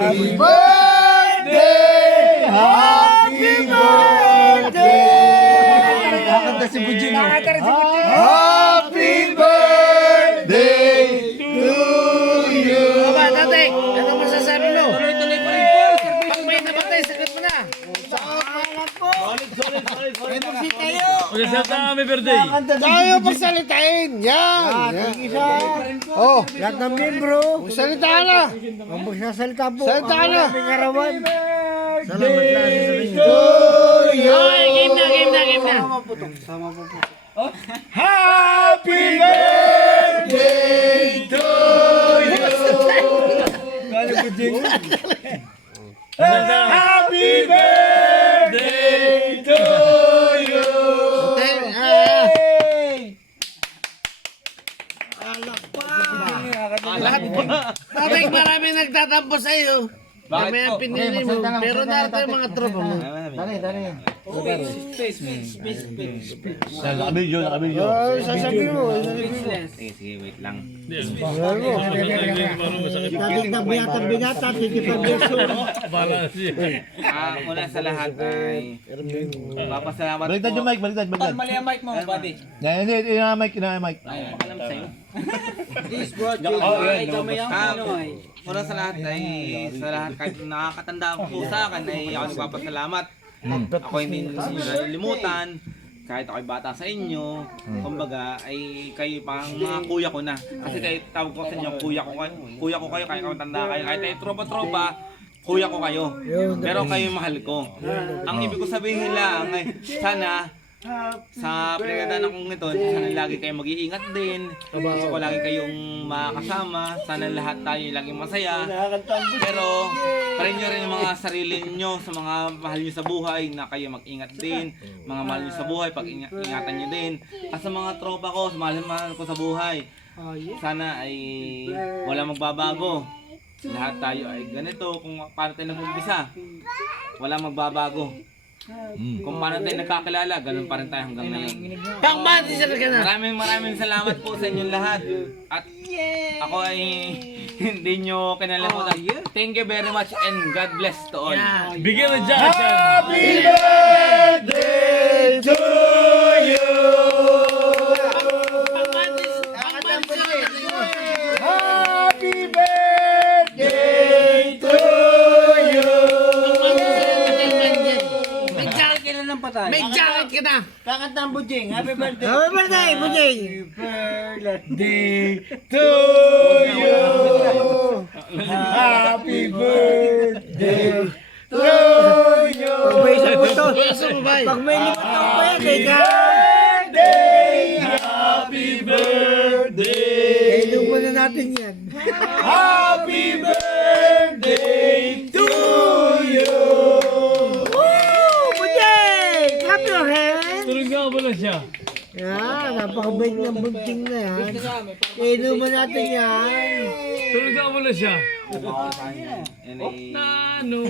Happy birthday! Happy birthday! Nakakanta si Bujing. Happy birthday to you! Aba, tatay, ano masasabi mo? Tuloy-tuloy pa rin po. Pag may namatay, sagot mo na. Magsasalita kami birthday. Tayo pagsalitain. Yan. Oh, Lahat ng membro, salita na. ang magsasalita po, Salita ang na. aming arawan. Salamat lang sa inyo. Okay, game na, game na, game na. Happy birthday to you! Happy birthday to you! Tatay, marami nagtatampo sa iyo. Kami ang pinili mo. Pero narito yung mga tropa mo. Dali. Nakabidyo. Sasabihin mo. Sige, wait lang. Tatagdag binata, titipag-beso. Una sa lahat ay papasalamat Baliktad yung mic, baliktad. Mali ang mic mo, buddy. Hindi, yung mic. Alam sa'yo. This brought you by Kamayang Pinoy. Una sa lahat ay sa lahat kahit nakakatanda po sa akin ay ako nagpapasalamat. Ako hindi ninyo nalilimutan. Kahit ako'y bata sa inyo, kumbaga ay kayo pang mga kuya ko na. Kasi kahit tawag ko sa inyo, kuya ko kayo, kahit ako tanda kayo, kahit ay tropa-tropa, kuya ko kayo. Pero kayo mahal ko. Ang ibig ko sabihin lang ay sana sa pinagdadaanan kong ito, sana lagi kayong mag-iingat din. Gusto ko lagi kayong makakasama. Sana lahat tayo laging masaya. Pero parin nyo rin yung mga sarili nyo sa mga mahal nyo sa buhay na kayo mag-ingat din. Mga mahal nyo sa buhay, pag-ingatan nyo din. At sa mga tropa ko, sa mahal ko sa buhay, sana ay wala magbabago. Lahat tayo ay ganito. Kung paano tayo nag-umpisa, wala magbabago. Kung paano tayo nagkakilala, ganun pa rin tayo hanggang ngayon. Pang-bati ka na. Maraming salamat po sa inyong lahat. At ako ay hindi nyo kinalimutan. Thank you very much and God bless to all. Bigyan mo dyan. Happy birthday to you! Happy birthday to you! Kailan lang patay? May jacket ka na. Kakanta ng Bujing. Happy birthday. Happy birthday, Bujing! Birthday to you! Happy birthday to you! Pagbaysa mo to. Puso mo ba? Pag may limot na pa yan, kay ka. Birthday! Happy birthday! Kailan mo na natin yan. Happy birthday to you! Woo! Bujing! Clap your hands! Tulog nga mo na siya. Yan, napakabait ng Bujing na yan. Kailan mo natin yan. Tulog nga mo na siya. And ay, Nano.